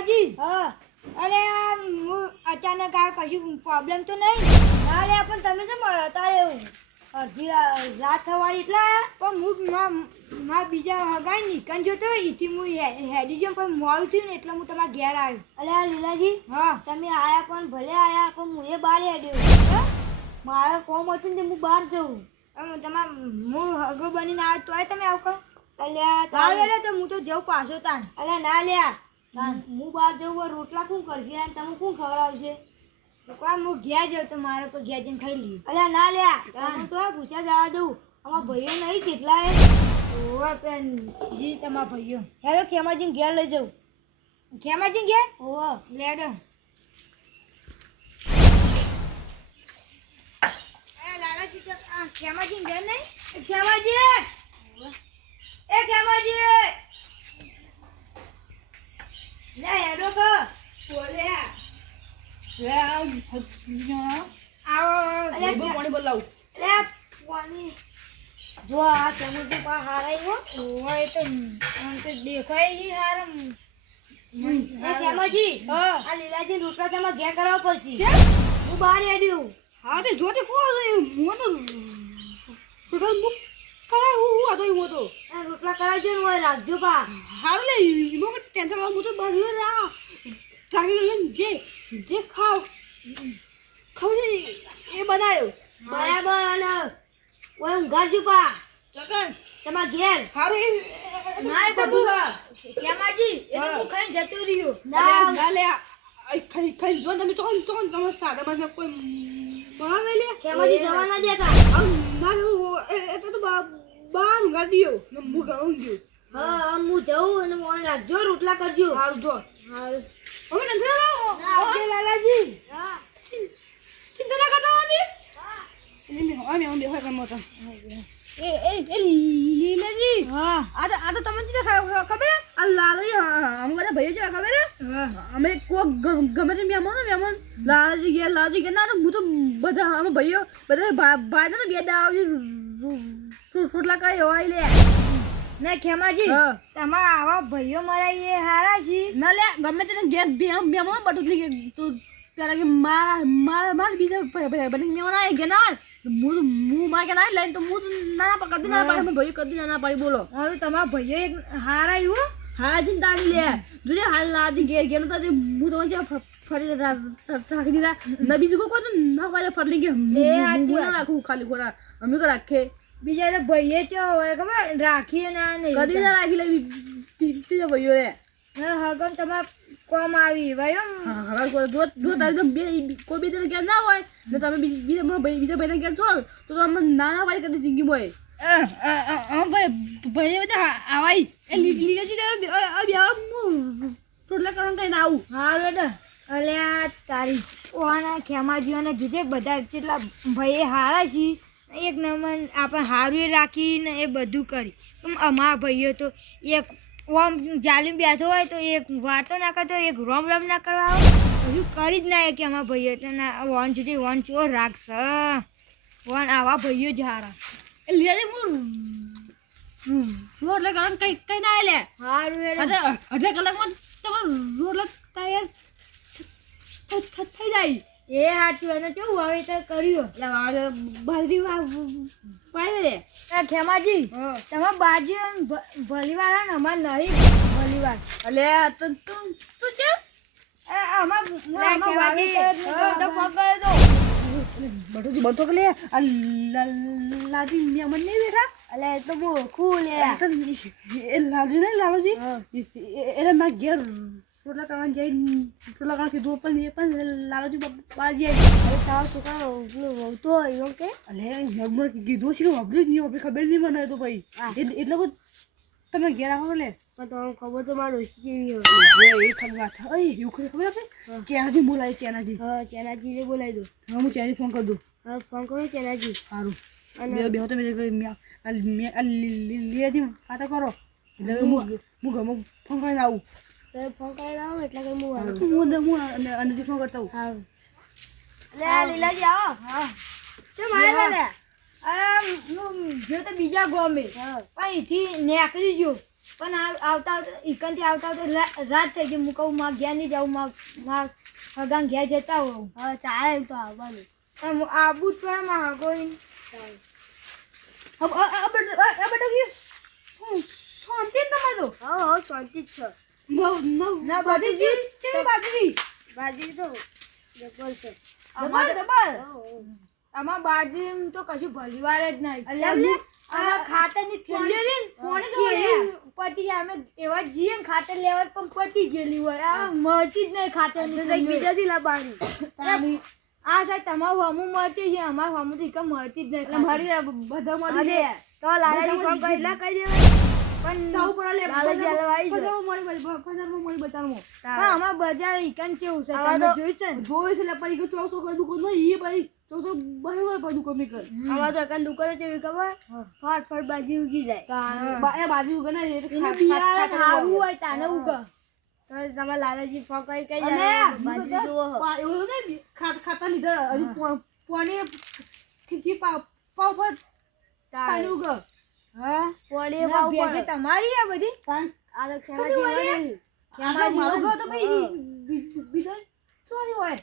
લીલાજી હા અરે યાર હું અચાનક આ કશું પ્રોબ્લેમ તો નહીં ના લે પણ તમે કેમ તારે અડધી રાત થવાળી એટલે આયા? પણ હું માં બીજા હગાઈ નીકળ જોતો એથી હું હેડી ગયો પણ મોડું થયું ને એટલે હું તમારા ઘેર આવ્યો. અલે આ લીલાજી હા તમે આયા પણ ભલે આયા પણ હું એ બહાર હેડ્યો મારા કોમ હતું ને તે હું બહાર જઉં. હું હગો બનીને આવ્યો તોય તમે આવું કરો. અલ્યા હાલ તો હું તો જઉં પાછો તાન. અલે ના લ્યા હું બહાર જઉં રોટલા કોણ કરશે અને તમે કોણ ખવડાવશે? હું ઘેર જાઉં તો મારે કોઈ ઘેર જઈને ખાઈ લઈએ. અલ્યા ના લ્યા તમે તો આ પૂછ્યા જવા દઉં અમારા ભાઈઓ નહીં કેટલા એ ઓવા પેન જી તમારા ભાઈઓ હેલો ખેમાજીને ઘેર લઈ જાઉં. ખેમાજી ઘેર ઓહો લેડો. લાલાજી તો ખેમાજી ઘેર નહીં. ખેમાજી એ ખેમાજી લે હેડો ક બોલ્યા લે આવો પાણી બોલાવું લે પાણી જો આ ખેમાજી પા હારાઈ હો ઓય તો આમ તો દેખાય છે હારમ. એ ખેમાજી હા આ લીલાજી રોટલા તમારે ઘેર કરવા પડશે. હું બહાર હેડ્યું. હા તે જોતે કો મો તો ટોટલ મુક કરાય હું આ તો હું તો આ રોટલા કરાવજો ને ઓય રાખજો પા. હાલ લે મો કે ટેન્શન લો મો તો બળ્યો રા તારી જે ખાવ એ બનાયો બરાબર અને ઓય ઊંઘાડજો પા ચકન તમારા ઘેર. હારે ના એ બધું ખેમાજી એ તો હું ખાઈને જતો રહ્યો. ના ના લે ખાઈ જો તમે તો તમે સાદા માં કોઈ બના નહીં લે ખેમાજી જવા ના દેતા. ના એટલે તો બાર ગાડીઓ મુ ગાઉં ગયો હા હું જઉં અને મોન રાખજો રોટલા કરજો. હારું જો હારું. હવે નથી આવજે લાલાજી. હા ચિંતા ના કરતા હોતી અમે હોય કામ તો એ લીલાજી હા આ તો તમને ખબર આ લાલાજી અમે બધા ભાઈઓ છે ખબર અમે કોક ગમે તે મહેમાન લાલાજી ગયા ના તો હું તો બધા અમે ભાઈઓ બધા ભાઈ તો બે દાવ રોટલા કરી હોય લે ના ખેમાજી હા. તમારા આવા ભાઈઓ મારા એ હારા છે. ના લે ગમે તેને ઘેર મહેમાન બટું થઈ ગયું તું ત્યારે કે મારા બીજા બની મહેમાન આવે કે ના હું મારે કે ના લઈને તો હું નાના કદી ના પાડી ભાઈ કદી ના પાડી બોલો હવે તમારા ભાઈઓ એક હારા એવું હા ચિંતાની લે જોજે હાલ લાજી ઘેર તો હું તો ફરી રાખી દીધા ના બીજું કોઈ તો ના પાડે ફરલી કે હું ના રાખું ખાલી ખોરા અમે તો રાખે બીજા તો ભાઈએ ચો હોય ખબર રાખીએ ના નહીં કદી ના રાખી લે બીજા ભાઈઓ એ હગમ તમારે કોમ આવી ભાઈઓ. હા હવે જો તારે તો કોઈ બીજા ઘેર ના હોય ને તમે બીજા ભાઈના ઘેર છો તો અમે નાના પાડી કદી જિંદગી હોય ભાઈ બધા આવાય એ લીલાજી રોટલા કરવાનું કઈ ના આવું હારું એટલે અલ્યા તારી ઓના ખેમાજીઓને જુદે બધા જેટલા ભાઈ હારા છે એક નંબર આપણે હારું રાખીને એ બધું કરી. અમારા ભાઈઓ તો એક ઓમ જાલીમ બેઠો હોય તો એક વાતો ના કરતો એક રોમ રોમ ના કરવા આવે હજુ કરી જ ના કે અમારા ભાઈઓ એટલે ના વન જુદી વન ચો રાખશે વન આવા ભાઈઓ જ હારા. એ લીલાજી રોટલા કરવાનું કઈ ના લે હારું અડધા કલાકમાં તમારે રોટલા તૈયાર થઈ જાય એ સાચું અને કેવું વાવેતર કર્યું બાજરી પાડે રે ખેમાજી તમારા બાજુ ભલીવાર ને અમાર નહીં ભલીવાર અલે તું છે બટુજી બંધો કે લે આ લાજી મહેમાન નહીં બેઠા અલે તો બહુ ખુલ એ લાલજી નહીં લાલજી એટલે મારા ઘેર રોટલા કરવાનું જાય રોટલા કરવા કીધું પણ લાલજી બહાર જાય તારો છોકરો વહતો એવો કે અલે મગમાં કીધું છે કે વાપર્યું જ નહીં વાપરી ખબર નહીં મને તો ભાઈ એટલે કોઈ તમે ઘેર આવો લે પણ તમને ખબર તો મારી ડોશી કેવી હોય એ ખબર વાત એવું ખબર આપણે ચેનાજી બોલાય ચેનાજી હા ચેનાજીને બોલાવી દો હા હું ચેનાજી ફોન કરી દઉં હા ફોન કરો ચેનાજી સારું અને બે તમે લીલાજી વાતો કરો એટલે હું ઘરમાં ફોન કરીને આવું તમે ફોન કરીને આવો એટલે કે હું હું અનજી ફોન કરતા હું હા લે લીલાજી આવો હા તે મારે લે જો તો બીજા ગમે હા અહીંથી નીકળી ગયો પણ આવતા ઈકનથી આવતા રાત થઈ ગઈ. હું કહું માં ઘેર નહીં જાઉં, માં હગાન ઘેર જતા હોઉં. હા ચાલે એમ તો આવવાનું. આબુ જ પડે માં હગો શાંતિ તમારે તો હા શાંતિ જ છે. ના બધી બાજરી તો જબર છે. આમાં બાજરી તો કશું ભલીવાર જ નહીં. અલ્યા ખાતરની થેલીઓ રે પતી જાય. અમે એવા જઈએ ને ખાતર લેવા પણ પતી ગયેલી હોય. આ મળતી જ નહીં ખાતરની બીજાથી લાવવાની. આ સાહેબ તમારું હમું મળતી છે, અમારું હમું તો ઈકમ મળતી જ નહીં. મારી બધા મળી જાય તો લાલાજી કોમ કરી ના કરી દેવાય. પણ જવું પડે લે લાલાજી હાલવા આવી જાય. બજારમાં મળી બજારમાં હા અમાર બજાર ઈકન કેવું છે અમારે તમે તો જોયું છે ને? જોઈ છે લે પણ ઈ 400 કોઈ દુકાન નહીં એ ભાઈ 400 બરાબર કોઈ દુકાન નહીં કર અમારે તો એકન દુકાને જેવી ખબર ફટ બાજી ઉગી જાય. એ બાજુ ગને એ એનું બિયારણ સારું હોય તાને ઉગે. તો તમારે લાલાજી ફોન કરી કઈ અને જાય બાજી જુઓ. એવું નહીં ખાતા લીધા હજુ પાણી ઠીકી પાવ પર પાણી ઉગર હા પોણી ના, પાવ ભેગે પડે. તમારી આ બધી આ તો ખેમાજી હોય નહીં. ખેમાજી મારું ઘર તો ભાઈ બીજો ચોરી હોય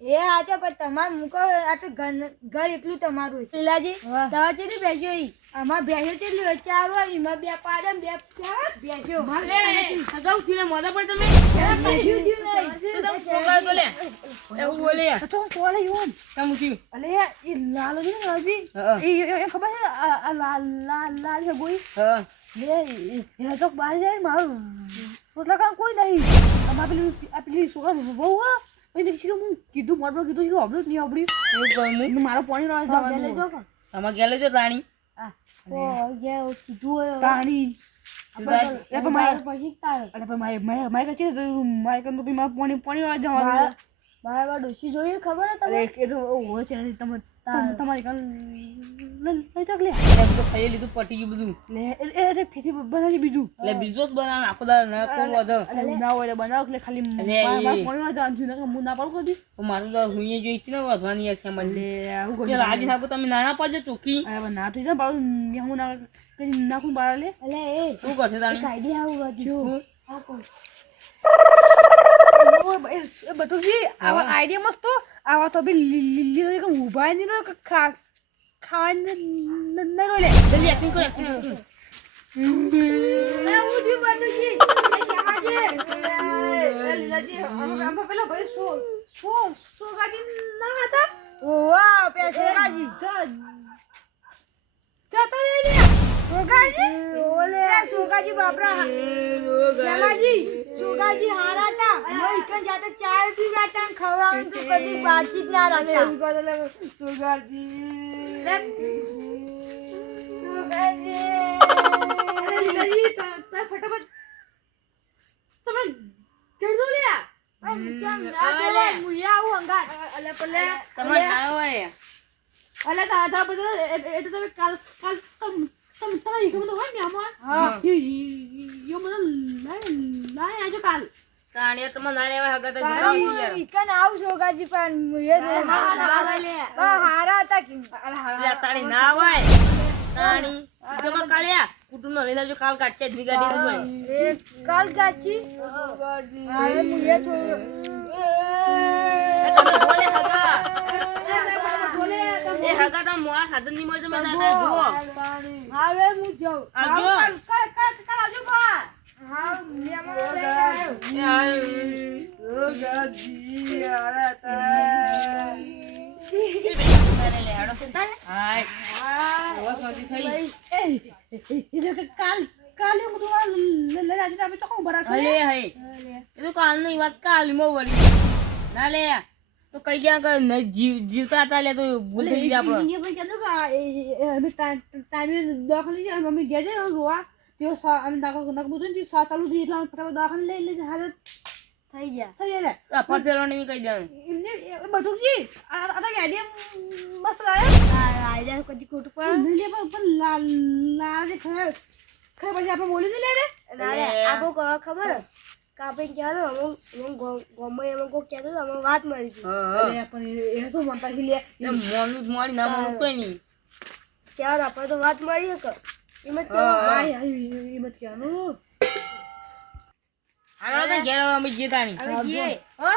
એ આ તો પણ તમારે મૂકો આ તો ઘર એટલું તમારું છે. લીલાજી હા. તમારે ચેટલી બેસ્યો ઈ? આમાં ભેંસો કેટલી હોય? 4 હોય. એમાં 2 પાડે ને 2 ભેંસો. અગાઉ થઈને મોઢા પર તમે ભેંસ્યું થયું નહીં. તો તમે ફોગાય તો લે એવું બોલે તો કોલે યોન કામ થયું અલે એ લાલો ને લાજી હા એ ખબર છે આ લાલ છે ગોઈ હા લે એ તો બહાર જાય મારું સોટલા કામ કોઈ નહીં અમાર પેલી સોગા બહુ હા પછી શીખો હું કીધું મારું કીધું શીખો હબળું નહીં હબળ્યું એવું કરું હું મારો પાણી ના ગેલે જવાનું જો કા? તમારે ગેલે જો તાણી ઓ ગે કીધું હોય. તાણી એ પણ મારે પછી તારે અરે પણ મારે કચે તો મારે કંદો બી મારું પાણી ના જવાનું બરાબર ડોશી જોયું ખબર હે અરે તમને? એ તો હોય છે તમે તમારી કાલ લઈ તક લે એમ તો ખાઈ લીધું પટી ગયું બધું લે એ ફેથી બનાવી બીજું એટલે બીજો જ બનાવ આખો દાડો ના કોણ વધો અરે ના હોય બનાવ એટલે ખાલી એ- પાણી ના જવાનું છું ને હું ના પાડું કદી મારું તો હુંય જોઈ છે ને વધવાની યાર કેમ લે આવું કે કરી રાજી સાહેબ તમે નાના પાડજો ચોકી અરે પણ ના થઈ જાય બાળું હું ના કરી નાખું બાળા લે અલે એ શું કરશે એક તાણી આઈડિયા આવું હતું. શું? આ કોણ? એ બધું જી આવા આઈડિયા મસ્ત તો આવા તો બી લીલી કે ઉભા નહીં નો ખાવા નહીં લે જલ્દી એક્ટિંગ કરો એક્ટિંગ કરો એ હું થયું બનું છે? એ ખેમાજી. લીલાજી અમે પેલા ભાઈ સો ગાડી ના હતા ઓવા પેસોગાજી. જતા રહી સોગાજી? ઓલે સોગાજી બાપરા. ખેમાજી સોગાજી હારા હતા. હું ઈકન જાતે ચા પીવા હતા ને ખવડાવવાનું તો કદી બાતચીત ના રાખતા. એવું કહે લે સુગાજી લીલાજી તમે ફટાફટ તમે જડો લે અલે પલે તમારે ખાવા હોય અલે દાદા બધા એ તો તમે કાલ તમે ઈ કમ તો હોય ને આમાં હા. યો મને લાય આજો કાલ તાણીએ તમે ના લેવા હગા તો તારી જણાવી યાર ઈકન આવું સોગાજી પણ હું એ હારા હતા કે એટલે તાણી ના હોય તાણી તમે કાળ્યા કુટુંબ નો લઈ લેજો કાલ કાઢશે જ ગાડી હોય એ કાલ ગાચી હવે મુએ થોડું તમે બોલે હગા એ હગા તમે મોડા સાધન ની મળે તમે ના જુઓ હવે હું જાઉં. આવજો કાલ આજો કા હા મહેમાન લઈને આવ્યો. સુગાજી આરાતા કાલે હું તો લડાજી તમે ચોકો ભરા ના લે તો કઈ ગયા કે જીવતા હતા લે તો ભૂલી ગયા આપડે ભાઈ કીધું કે અમે ટાઈમે દવાખાને જઈએ અમે ગયા છે રોવા તેઓ અમે નાખો બધું ને ચાલુ થઈ એટલે ફટાફટ દવાખાને લઈ લઈ હાલત થઈ ગયા. થઈ જાય અપર પેલો ને કહી દે એમને બધું જી આ આઈડિયા મસ્ત લાયા આઈડિયા કદી ખોટું પડે? નહીં લે પણ લાજે ખરે પછી આપણે બોલી નહીં લે રે ના રે, આપણું કરવા ખબર હે? કે આપણે કહેવાનું ગમે એમાં કોઈ કહેતું હતું, અમને વાત મળી હતી. અરે પણ એને શું મનતા કે લે મોનું જ મોડી ના મોનું કોઈ નહીં ત્યારે આપણે તો વાત મળી કે એમ જ હા. કહેવાનું. આય આય હિંમત કહેવાનું હાલો તો ઘેર હવે અમે જતા નહીં. હવે જઈએ હો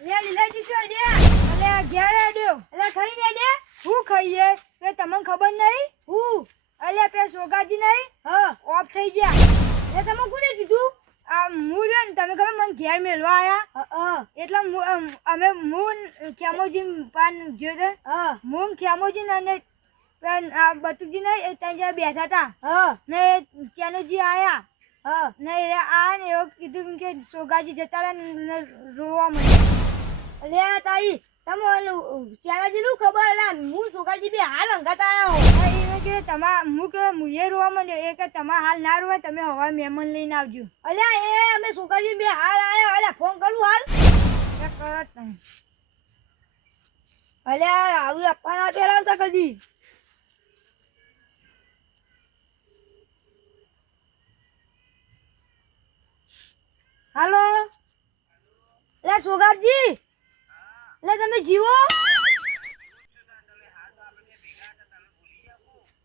લે લીલાજી શું લે અલ્યા ઘેર આડ્યો એટલે ખાઈ લે લે હું ખાઈએ તે તમને ખબર નહીં હું અલ્યા પે સોગાજી નહીં હા ઓફ થઈ ગયા એ તમે કોને કીધું આ હું રહ્યો ને તમે ખબર મને ઘેર મેળવા આયા હા એટલે અમે હું ખેમોજી પાન જોયો હા હું ખેમોજી અને આ બટુજી નહીં એ ત્યાં જ્યાં બેઠા હતા હા ને ચાનુજી આયા હા ને એ આ ને એવું કીધું કે સોગાજી જતા રહ્યા ને રોવા માંડ્યા લે તારી તમે ચાલાજી નું ખબર લા હું સોગાજી બે હાલ અંગાતા આયા હો એને કે હું કે મુએ રોવા માંડ્યો એ કે તમારે હાલ ના રોવાય તમે હવા મહેમાન લઈને આવજો અલ્યા એ અમે સોગાજી બે હાલ આયા અલ્યા ફોન કરું હાલ એ કરત નહીં અલ્યા આવું અપ્પાના પહેરાવતા કદી હાલો લે સોગાજી લે તમે જીવો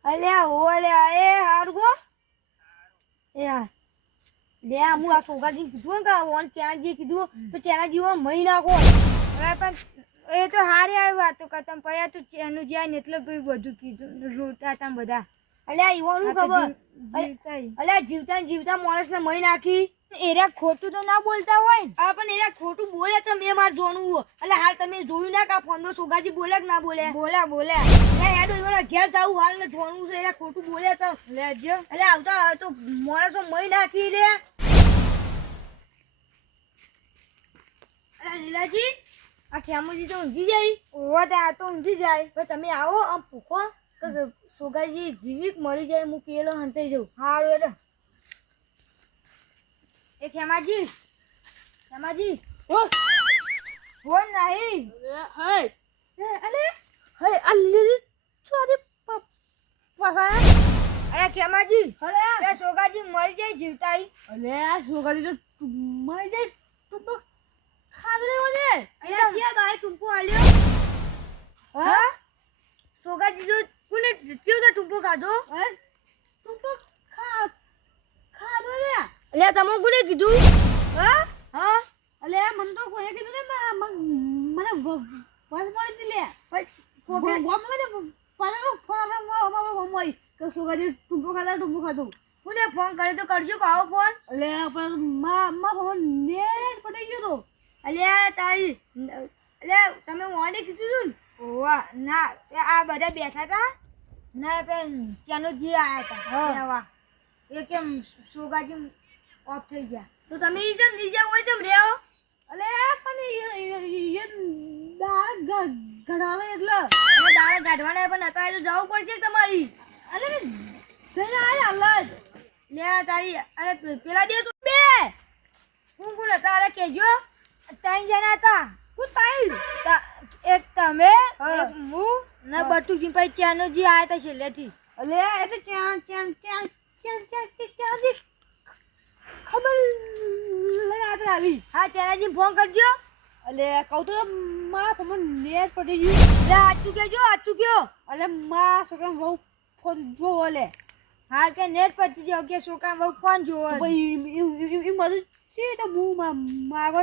અલ્યા ઓ અલ્યા એ હારગો એ હા લે હું આ સોગાજી કીધું કે ઓન ચાનાજી કીધું તો ચાનાજી ઓન મહી નાખો હવે પણ એ તો હારી આવી વાતો કરતા પયા તું એનું જાય ને એટલે પછી બધું કીધું રોતા હતા બધા અલ્યા ઈવાનું ખબર જીવતાય. અલ્યા જીવતા ને જીવતા માણસ ને મહી નાખી એરા ખોટું તો ના બોલતા હોય ને આ પણ એના ખોટું બોલે તો મેં માર જોનું એટલે હાલ તમે જોયું ના કે આ ફોન સોગાજી બોલે કે ના બોલે બોલ્યા એટલે હેડો એના ઘેર જાવું હાલ ને જોનું છે એના ખોટું બોલે તો લેજો એટલે આવતા હવે તો માણસો મહી નાખી લે અરે લીલાજી આ ખેમુજી તો ઊંઘી જાય ઓવા તો આ તો ઊંઘી જાય તો તમે આવો આમ પૂછો કે સોગાજી જીવિત મરી જાય હું પેલો હંતાઈ જઉં હારું એટલે એ ખેમાજી ઓ હો નહીં હે અલે હે આ લીલી છોરી પાછા અરે ખેમાજી અરે એ સોગાજી મરી જાય જીવતાઈ અલે આ છોકરી તો મરી જાય તું તો ખાધરે ઓલે અલ્યા સિયા ભાઈ ટુંપો આલ્યો હા સોગાજી જો કોને કેવું તો ટુંપો ખાધો હે તું તો ખાધો લે અલ્યા તમે કોને કીધું હા હા અલે મન તો કોઈ કીધું ને મને વાત મળી દી લે કોકે ગોમ ને પાલો ફોન અમારો ગોમઈ કે છોકરી ટુંપો ખાધું કોને ફોન કરે તો કરજો પાવો ફોન અલે પણ માં ફોન નેટ પડી ગયો તો અલ્યા તારી અલ્યા તમે મોને કીધું ને ઓવા ના એ આ બધા બેઠા હતા ના પેન ચાનુજી આયા હતા હા. લેવા એ કેમ સોગાજી ઓફ થઈ ગયા તો તમે ઈ જેમ નીચે હોય તેમ રેવો અલે પણ એ દાળ ગઢાવે એટલે અને દાળ કાઢવાના પણ અત્યારે તો જવું પડશે તમારી અલે જઈને આય હાલ લે તારી અરે પેલા બે હું કોણ હતા અરે કેજો ત્રણ જણા હતા કુતાઈ એક તમે હા. એક હું ને બટુજી પછી ચાનુજી આયા હતા છેલ્લેથી અલે એ તો ચાંદી ખબર લગાતે આવી હા તેનાજી ફોન કરજો અલે કહું તો માં ફોન નેટ પડી ગયું લે આચું કયો અલે માં છોકરા બહુ ફોન જો ઓલે હા કે નેટ પરથી જો કે છોકરા બહુ ફોન જોવો ભાઈ એ મધુ છે તો હું માગો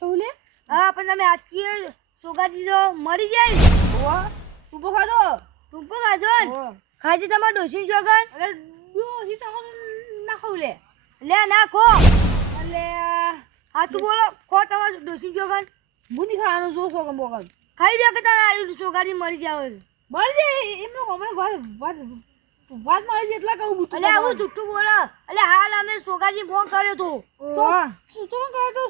તો લે હા પણ તમે આચું સોગાજી તો મરી જાય ઓ તું બખાડો ટૂંપો ખાધો ને? ઓ ખાજી તમારે ડોસી જોગન અલે દો હિસા ના ખાવ લે લે નાખો અલે હાથું બોલો ખો તમારે ડોસી જોગન મુની ખાવાનું જો સો બોગન ખાઈ બે કે તારા આયુ સોગાજી મરી જાવ મળી જાય એમનો અમે વાત મારી દે એટલા કહું બુતું અલે આવું જુઠ્ઠું બોલો અલે હાલ અમે સોગાજી ફોન કર્યો તો ઓવા તો કહે તો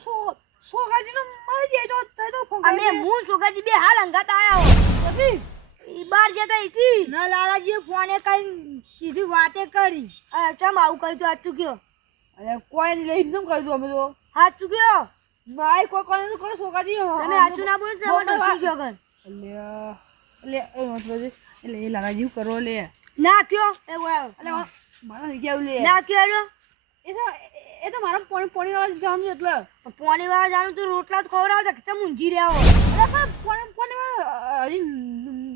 સો ગાજી નો મળી જાય તો તે તો ફોન અમે હું સોગાજી બે હાલ અંગાત આયા હો કરી ઈ બાર જતા હતી ના લાલાજી ફોને કઈ કીધું વાતે કરી ચમ આવું કહી તો હાથ ચૂક્યો અરે કોઈ ને લઈ એકદમ કરી દો અમે તો હાથ ચૂક્યો નાય કોઈ કોઈ તો કોઈ સો ગાજી તમે હાચું ના બોલો તમારે ડોસી જોગન અલે એ મતલબ એટલે એ લગાજી કરો લે નાખ્યો એવું અલે મારા ગયા લે નાખ્યો એ તો મારા પોણી વાળા જવાનું છે એટલે પોણી વાળા જાણું તો રોટલા તો ખવડાવો તો કેમ ઊંઘી રહ્યા હો અરે પણ પોણી વાળા હજી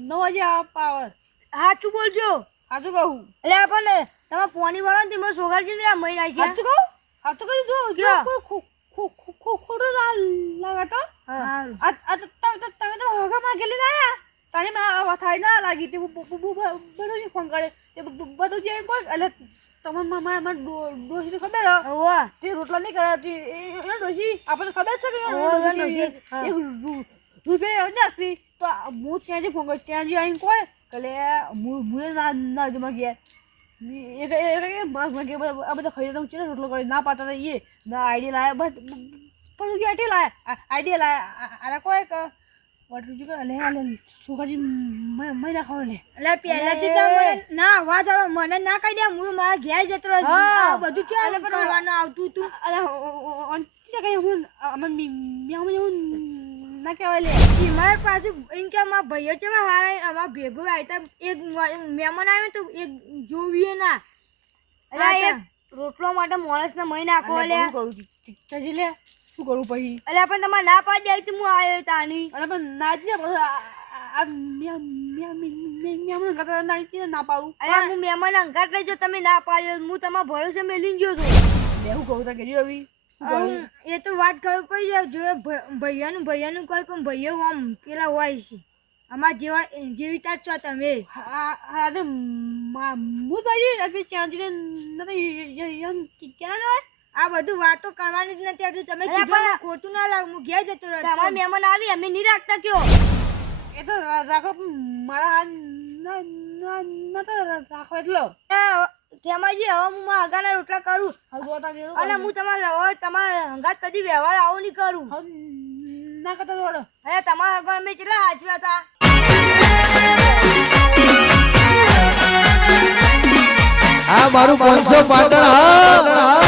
9 વાગે પાવર સાચું બોલજો સાચું કહું એટલે આપણને તમે પોની વાળો ને તેમાં સોગારજી ને મહિના છે સાચું કહું જો ક્યાં? કોઈ ખોટું લાગતો તમે તો હગા માંગેલી ના તારી માં થાય ના લાગી તે બધું ફોન કરે તે બધું જે બોલ એટલે તમે મારા ડોશી ખબર ઓવા તે રોટલા નહીં કરાવતી એ ડોશી આપણને ખબર છે કે ઓવા ડોશી, હા. એક રૂપિયા નાખતી તો હું ત્યાં જે ફોન કર ત્યાં જે આવીને કોઈ એટલે મુએ ના જમા ગયા આ બધા ખાઈ રોટલો કરી ના પાતા એ ના આઈડિયા લાયા પણ આઈડિયા લાયા આને કોઈ છોકરાજી મહિના ખાવ લે એટલે પહેલાથી તો મને ના હવા ધરો મને ના કહી દે હું મારા ઘેર જતો રહ્યો હા. આ બધું ક્યાં કરવાનું આવતું તું ના કહેવાય લે મારે પાછું એમ કે અમારા ભાઈઓ છે હારા અમારા ભેગું આવ્યા એક મહેમાન આવ્યો તો એક જોવીએ ના એટલે એક રોટલો માટે માણસ ને મહિના નાખો લે શું કરું છું લે શું કરું પછી એટલે પણ તમારે ના પાડી આવી તો હું આવ્યો તાની અને પણ નાચી ના પાડું અરે હું મહેમાન અંગાત લઈ જો તમે ના પાડ્યો હું તમારા ભરોસે મેલીને ગયો છું શું કહું તા કે રવિ એ તો વાત ખબર પડી જાય જો ભૈયાનું કોઈ પણ ભાઈઓ આમ પેલા હોય છે અમારા જેવી તાર છો તમે અરે હું ભાઈ ચાંદીને નથી ક્યાં જવાય આ બધું વાતો કરવાની જ નથી આવતું તમે અરે કીધું પણ- ને, ખોટું ના લાગ હું ઘેર જતો તમારા રહ્યો મહેમાન આવી અમે નહીં રાખતા કયો એ તો રાખો મારા હાથ નતો રાખો એટલો કેમાજી હવે હું મારા હગાના રોટલા કરું અને હું તમારા હંગાત કદી વ્યવહાર આવો નહીં કરું ના કરતા દોડો અરે તમારા હગા અમે કેટલા હાચવ્યા હતા આ મારું 500 પાટણ હા